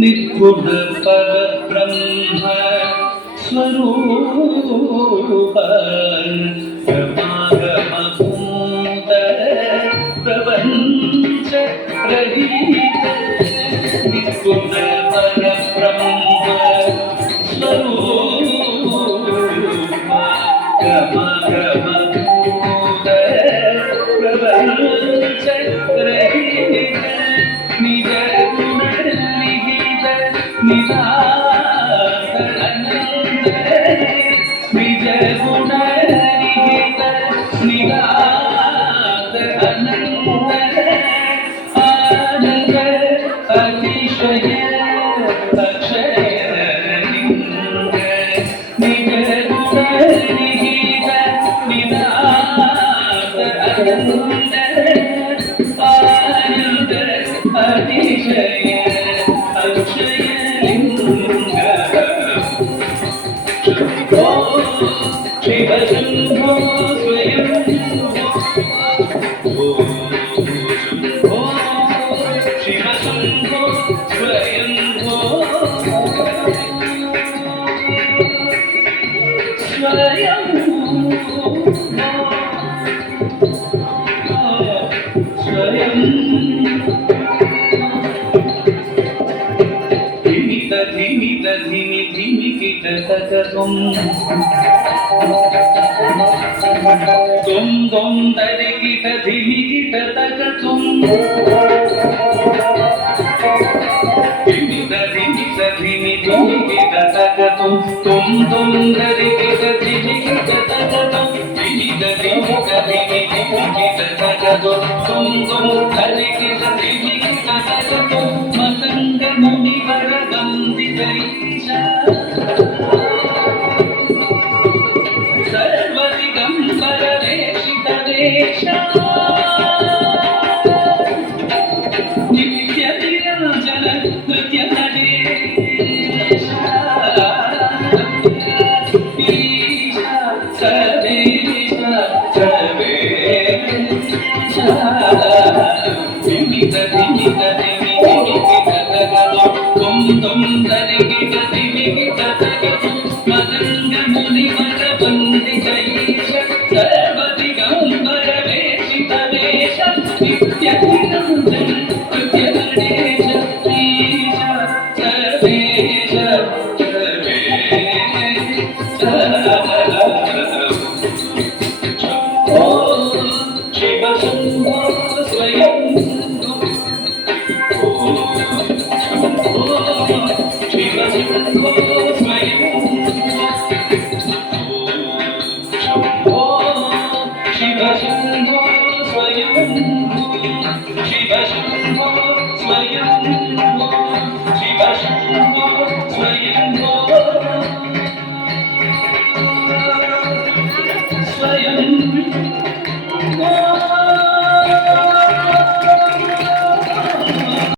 ನಿರ್ಗುಣ ಪರಬ್ರಹ್ಮ ಸ್ವರೂಪ ಪ್ರಮಾಗಮಭೂತ ಪ್ರಪಂಚ ರಹಿತ ನಿರ್ಗುಣ ಪರಬ್ರಹ್ಮ ಸ್ವರೂಪ ಪ್ರಮಾಗಮಭೂತ ಪ್ರಪಂಚ ರಹಿತ ನಿಜ ಗುಣ ನಿಹಿತ ನಿರಾಕರಣಂದ ನಿಜ ಗುಣ ನಿಹಿತ ನಿರಾಕರಣಂದ ಆನಂದ ಅತಿಶಯ ಅಕ್ಷಯ ಲಿಂಗ ನಿಜ ಗುಣ ನಿಹಿತ ನಿರಾಕರಣಂದ ಆನಂದ ಅತಿಶಯ ಅಕ್ಷಯ ಲಿಂಗ ಶಿವ ಶಂಭೋ ಸ್ವಯಂ ಶಿವ ಶಂಭೋ ಸ್ವಯಂ ಸ್ವಯಂ ಸ್ವಯಂ ಧಿಮಿತ ಧಿಮಿತ ಧಿಮಿ ಧಿಮಿ ಕಿಟ ತಕ ತುಂ ತುಂ ತರಿ ಕಿಟ ಧಿಮಿ ಕಿಟ ತಕ ತುಂ ಧಿಮಿತ ಧಿಮಿತ ಧಿಮಿ ಧಿಮಿ ಕಿಟ ತಕ ತುಂ ತರಿ ಕಿಟ ಧಿಮಿ ಕಿಟ ತಕ ತುಂ ಧಿಮಿತ ಧಿಮಿತ ಧಿಮಿ ಧಿಮಿ ಕಿಟ ತಕ ತುಂ ತರಿ ಕಿಟ ಧಿಮಿ ಕಿಟ ತಕ ತುಂ ಮತಂಗ ಮುನಿವರ ವಂದಿತ ಈಶಾ ಸರ್ವದಿಗಂಬರ ರೇಷಿತ ವೇಷ ನಿತ್ಯ ನಿರಂಜನ ನೃತ್ಯ ನಡೆಶ ಈಶಾ ಸರ್ವೇಶ ಸರ್ವೇಶ ಧಿಮಿತ ಧಿಮಿತ ಧಿಮಿ ಧಿಮಿ ಕಿಟ ತಕ ತುಂ ತರಿ ಕಿಟ ಧಿಮಿ ಕಿಟ ತಕ ತುಂ ಮದಂಗ ಮುನಿವರ ವಂದಿತ ಈಶ ಸರ್ವದಿಗಂಬರ ವೇಷಿತ ವೇಷ ನಿತ್ಯ ನಿರಂಜನ ನೃತ್ಯ ನಡೆಶ ಈಶಾ ಸರ್ವೇಶ ಸರ್ವೇಶ ಶಿವ ಶಂಭೋ ಸ್ವಯಂ ಶಿವ ಶಂಭೋ ಸ್ವಯಂ ಶಿವ ಶಂಭೋ ಸ್ವಯಂ ಶಿವ ಶಂಭೋ ಸ್ವಯಂ ಶಿವ ಶಂಭೋ ಸ್ವಯಂ ಸ್ವಯಂ